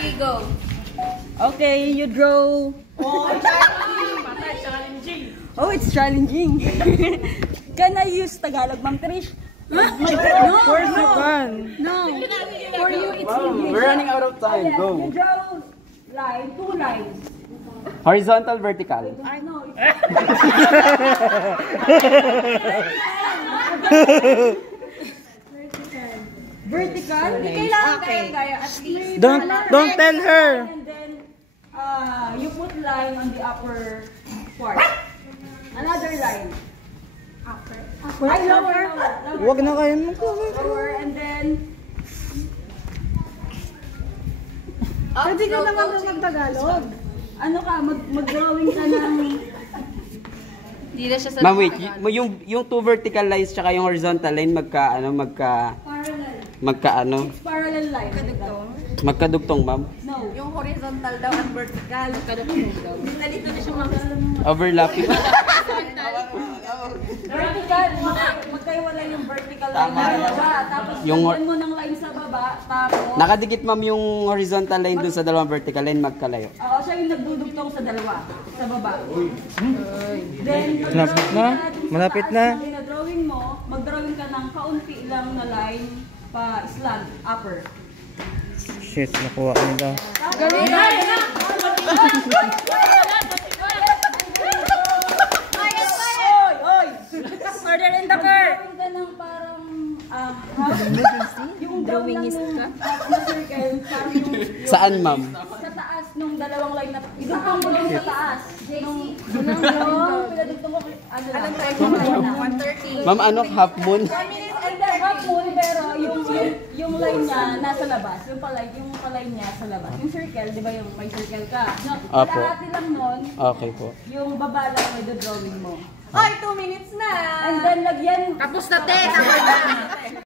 Ready, go. Okay, you draw. Oh, it's challenging. Can I use Tagalog, Ma'am Trish? Of course you can. No. For you, it's English. We're running out of time. You Go. draw line, 2 lines. Horizontal, vertical. No, it's vertical. Hindi kailangan kaya at least. Don't tell her. And then, you put line on the upper part. Another line. Upper. Ay, lower. Huwag na kayo mo. Lower, and then, Pwede ka naman mag-Tagalog. ano ka, mag-drawing ka ng... Hindi na siya sa Ma'am, wait. Yung two vertical lines tsaka yung horizontal line Parallel line. magkadugtong, ma'am. No. Yung horizontal daw at vertical. Kadugtong daw. Nalito na siya mga... Overlapping. Vertical, magkaiwala yung vertical line sa baba. Tapos, lagyan mo ng line sa baba. Tapos, Nakadikit, ma'am, yung horizontal line dun sa dalawang vertical line, magkalayo. siya yung nagdudugtong sa dalawa. Sa baba. Then, Malapit na. Malapit na. drawing mo, mag-drawing ka ng kaunti lang na line pa slant, upper. Shit, nakuha ko nila. Order in the car! Drawing ka ng parang, yung drawingist ka? Circle, parang yung... Saan, ma'am? Sa taas nung dalawang line na... Isang mo lang sa taas. Pinadugtong ko, alam tayo kung line na. 130. Ma'am, ano? Half moon? And then half moon, pero yung line niya nasa labas. Yung palay niya sa labas. Yung circle, di ba yung may circle ka? No, Opo. kalahati lang nun, Okay po. yung baba lang may drawing mo. Ay, 2 minutes na. And then lagyan... Tapos na, te. Tapos na.